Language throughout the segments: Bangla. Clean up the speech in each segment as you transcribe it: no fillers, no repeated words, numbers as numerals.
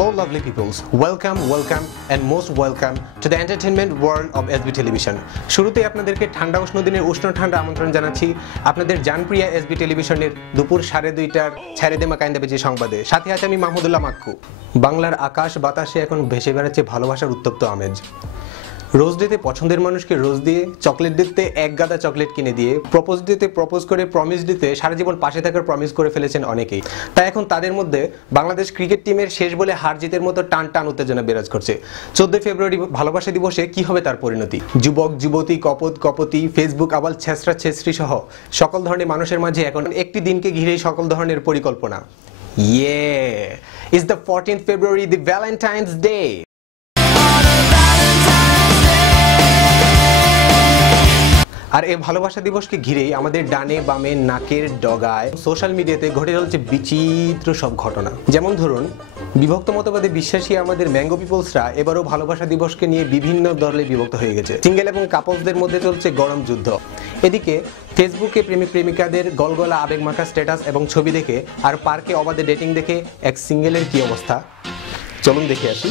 Hello lovely peoples, welcome and most welcome to the entertainment world of SB Television. শুরুতেই আপনাদেরকে ঠান্ডা উষ্ণ দিনের উষ্ণ ঠান্ডা আমন্ত্রণ জানাচ্ছি আপনাদের জানপ্রিয় SB টেলিভিশনের দুপুর 2:30টার ছেড়ে দে মাকাইন্দা বেজে সংবাদে। সাথে আছে আমি মাহমুদুল্লাহ মাক্কু। বাংলার আকাশ বাতাসে এখন ভেসে বেড়াচ্ছে ভালোবাসার উত্তপ্ত আমেজ। রোজ ডেতে পছন্দের মানুষকে রোজ দিয়ে, চকলেট দিতে এক গাদা চকলেট কিনে দিয়ে, প্রপোজ দিতে প্রপোজ করে, প্রমিস দিতে সারা জীবন পাশে থাকার প্রমিস করে ফেলেছেন অনেকেই। তাই এখন তাদের মধ্যে বাংলাদেশ ক্রিকেট টিমের শেষ বলে হার জিতের মতো টান টান উত্তেজনা বিরাজ করছে। 14 ফেব্রুয়ারি ভালোবাসা দিবসে কি হবে তার পরিণতি? যুবক যুবতী, কপত কপতি, ফেসবুক আবাল ছেঁচড়া ছেঁচড়ি সহ সকল ধরনের মানুষের মাঝে এখন একটি দিনকে ঘিরেই সকল ধরনের পরিকল্পনা। It's the 14th February, the Valentine's Day. আর এই ভালোবাসা দিবসকে ঘিরেই আমাদের ডানে বামে নাকের ডগায় সোশ্যাল মিডিয়াতে ঘটে চলছে বিচিত্র সব ঘটনা। যেমন ধরুন, বিভক্ত মতবাদে বিশ্বাসী আমাদের ম্যাঙ্গো পিপলসরা এবারও ভালোবাসা দিবসকে নিয়ে বিভিন্ন দলে বিভক্ত হয়ে গেছে। সিঙ্গেল এবং কাপলসদের মধ্যে চলছে গরম যুদ্ধ। এদিকে ফেসবুকে প্রেমিক প্রেমিকাদের গলগলা আবেগমাখা স্ট্যাটাস এবং ছবি দেখে আর পার্কে অবাধে ডেটিং দেখে এক সিঙ্গেলের কি অবস্থা, চলুন দেখে আসি।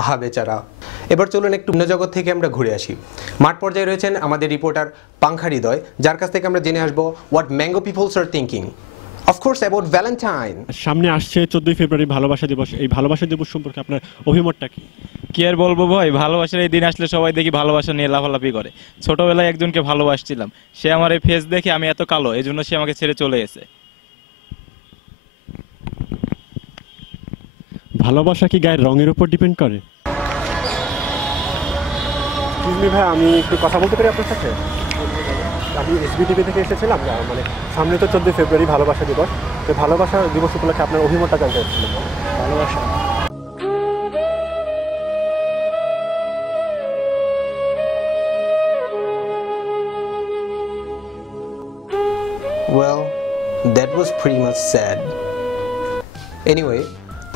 আহা বেচারা। এবার চলুন একটু ভিন্ন জগৎ থেকে আমরা ঘুরে আসি। মাঠ পর্যায়ে রয়েছেন আমাদের রিপোর্টার পাংখা হৃদয়, যার কাছ থেকে আমরা জেনে আসবো what mango people's R thinking of course about Valentine. সামনে আসছে 14 ফেব্রুয়ারি ভালোবাসা দিবস। এই ভালোবাসা দিবস সম্পর্কে আপনার অভিমতটা কি? কি আর বলবো ভাই, ভালোবাসার এই দিন আসলে সবাই দেখি ভালোবাসা নিয়ে লাফালাফি করে। ছোটবেলায় একজনকে ভালোবাসছিলাম, সে আমার এই ফেস দেখে আমি এত কালো, এই জন্য সে আমাকে ছেড়ে চলে গেছে। ভালোবাসা কি গায়ের রঙের উপর ডিপেন্ড করে? ভাই, আমি একটু কথা বলতে পারি আপনার সাথে? আমি এসবি টিভি থেকে এসেছিলাম, মানে সামনে তো 14 ফেব্রুয়ারি ভালোবাসা দিবস, তো ভালোবাসা দিবস উপলক্ষে আপনার অভিমতটা জানতে চাচ্ছিলাম। ভালোবাসা Well, that was pretty much sad. Anyway,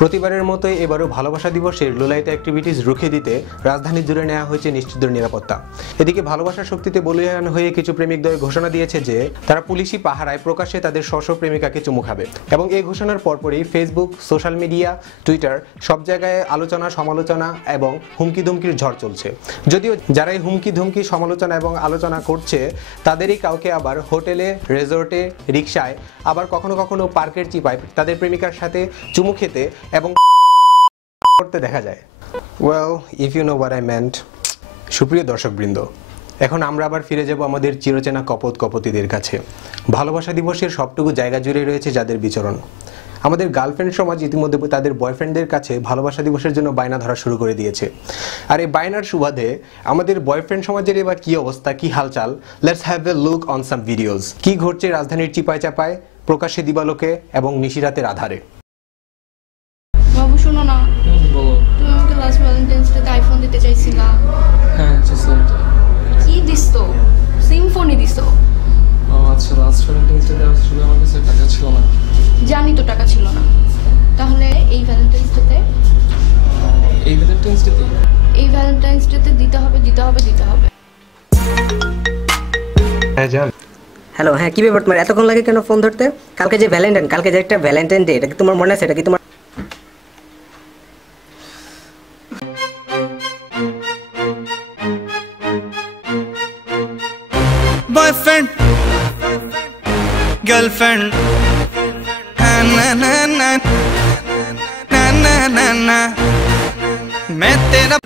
প্রতিবারের মতোই এবারও ভালোবাসা দিবসের লোলাইটা অ্যাক্টিভিটিস রুখে দিতে রাজধানী জুড়ে নেওয়া হয়েছে নিশ্চিত নিরাপত্তা। এদিকে ভালোবাসার শক্তিতে বলীয়ান হয়ে কিছু প্রেমিকদ্বয় ঘোষণা দিয়েছে যে তারা পুলিশি পাহারায় প্রকাশ্যে তাদের স্ব প্রেমিকাকে চুমু খাবে। এবং এই ঘোষণার পরপরই ফেসবুক, সোশ্যাল মিডিয়া, টুইটার সব জায়গায় আলোচনা সমালোচনা এবং হুমকি ধুমকির ঝড় চলছে। যদিও যারা এই হুমকি ধুমকি সমালোচনা এবং আলোচনা করছে তাদেরই কাউকে আবার হোটেলে, রিসোর্টে, রিকশায়, আবার কখনো কখনো পার্কের চিপায় তাদের প্রেমিকার সাথে চুমু খেতে এবং করতে দেখা যায়। Well, if you know what I meant. সুপ্রিয় দর্শকবৃন্দ, এখন আমরা আবার ফিরে যাব আমাদের চিরচেনা কপত কপতিদের কাছে। ভালোবাসা দিবসের সবটুকু জায়গা জুড়ে রয়েছে যাদের বিচরণ। আমাদের গার্লফ্রেন্ড সমাজ ইতিমধ্যে তাদের বয়ফ্রেন্ডদের কাছে ভালোবাসা দিবসের জন্য বায়না ধরা শুরু করে দিয়েছে। আর এই বায়নার সুবাদে আমাদের বয়ফ্রেন্ড সমাজের এবার কি অবস্থা, কি হালচাল, let's have a look on some videos. কি ঘটছে রাজধানীর চিপায় চাপায়, প্রকাশ্যে দিবালোকে এবং নিশিরাতের আধারে। বাবু শোনো না, তুমি আমাকে লাস্ট ভ্যালেন্টাইন্স ডেতে আইফোন দিতে চাইছিলা। হ্যাঁ, কি দিছো? সিম্ফনি দিছো? ও আচ্ছা, লাস্ট ভ্যালেন্টাইন্স ডেতে আসলে আমার কাছে টাকা ছিল না। জানি তো টাকা ছিল না, তাহলে এই ভ্যালেন্টাইন্স ডেতে দিতে হবে। হ্যাঁ জান। হ্যালো, হ্যাঁ কি ব্যাপার তোমার এতক্ষণ লাগে কেন ফোন ধরতে? কালকে যে একটা ভ্যালেন্টাইন ডে, এটা কি তোমার মনে আছে? এটা কি তোমার বয়ফ্রেন্ড গার্লফ্রেন্ড না না না না না না না मैं तेरा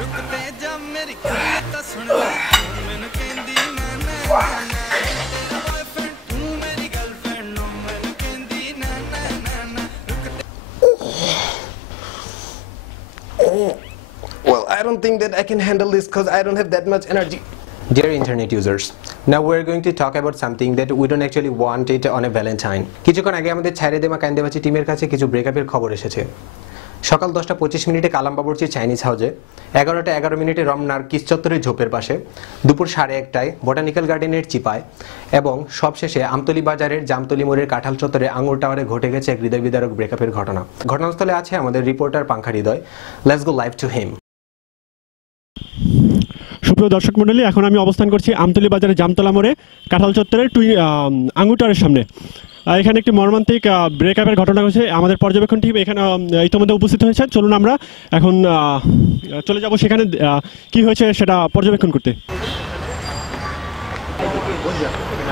रुकते जब मेरी गल तो सुन मैनू कहंदी ना ना I don't think that I can handle this because I don't have that much energy. Dear internet users, now we're going to talk about something that we don't actually want it on a Valentine. কিছুক্ষণ আগে আমাদের ছাইরে দেমা কান্দেবাচি টিমের কাছে কিছু ব্রেকআপের খবর এসেছে। সকাল 10:25 কালাম বাবুর্চি চাইনিজ হাউসে, 11:11 রমনার কিস চত্বরের ঝোপের পাশে, দুপুর 1:30টায় বোটানিক্যাল গার্ডেনের চিপায় এবং সবশেষে আমতলী বাজারের জামতলী মোড়ের কাঁঠাল চত্বরে আঙুর টাওয়ারে ঘটে গেছে এক হৃদয় বিদারক ব্রেকআপের ঘটনা। ঘটনাস্থলে আছে আমাদের reporter Pankha Hriday. Let's go live to him. সুপ্রিয় দর্শক মণ্ডলী, এখন আমি অবস্থান করছি আমতলী বাজারের জামতলা মোড়ে কাঁঠাল চত্বরের আঙুর টাওয়ারের সামনে। এখানে একটি মর্মান্তিক ব্রেকআপের ঘটনা হয়েছে। আমাদের পর্যবেক্ষণ টিম এখানে ইতিমধ্যে উপস্থিত হয়েছে। চলুন আমরা এখন চলে যাব সেখানে কি হয়েছে সেটা পর্যবেক্ষণ করতে।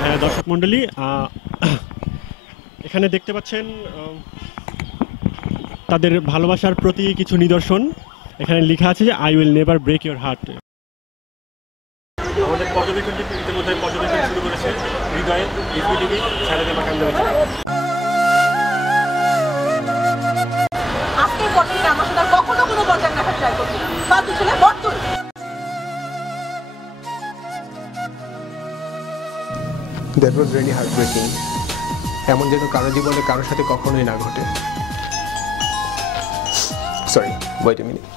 হ্যাঁ দর্শক মণ্ডলী, এখানে দেখতে পাচ্ছেন তাদের ভালোবাসার প্রতি কিছু নিদর্শন। এখানে লেখা আছে যে I will never break your heart. আমাদের পর্যবেক্ষণ টিম ইতিমধ্যে পর্যবেক্ষণ শুরু করেছে। হৃদয়ে এসবিটিভি ছাড়া দেমা কান্দেবাচি। আজকের পর থেকে আমার সাথে কখনো কোনো কন্ট্যাক্ট রাখার ট্রাই করবে না। বাদু ছেলে বর্তুল। That was really heartbreaking. এমন যেন কারো জীবনে কারোর সাথে কখনোই না ঘটে। Sorry, wait a minute.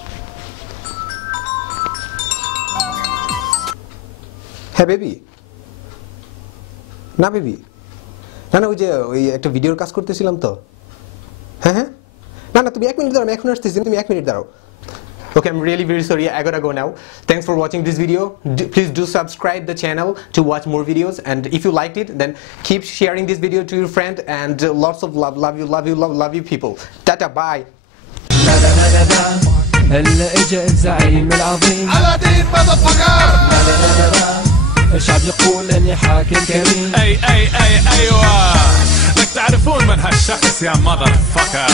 হ্যাঁ বেবি, না বেবি, না না, ওই একটা ভিডিওর কাজ করতেছিলাম তো। হ্যাঁ হ্যাঁ, না না তুমি 1 মিনিট দাঁড়াও, আমি এখন আসতেছি, তুমি 1 মিনিট দাঁড়াও। Okay, I'm really very sorry, I gotta go now. Thanks for watching this video. Please do subscribe the channel to watch more videos, and if you liked it, then keep sharing this video to your friend, and lots of love. Love you people. Tata, bye. هلا اجا الزعيم العظيم على دين الشعب يقول اني حاكم كريم. ايوه بدك تعرفون من هالشخص يا مذر فكر.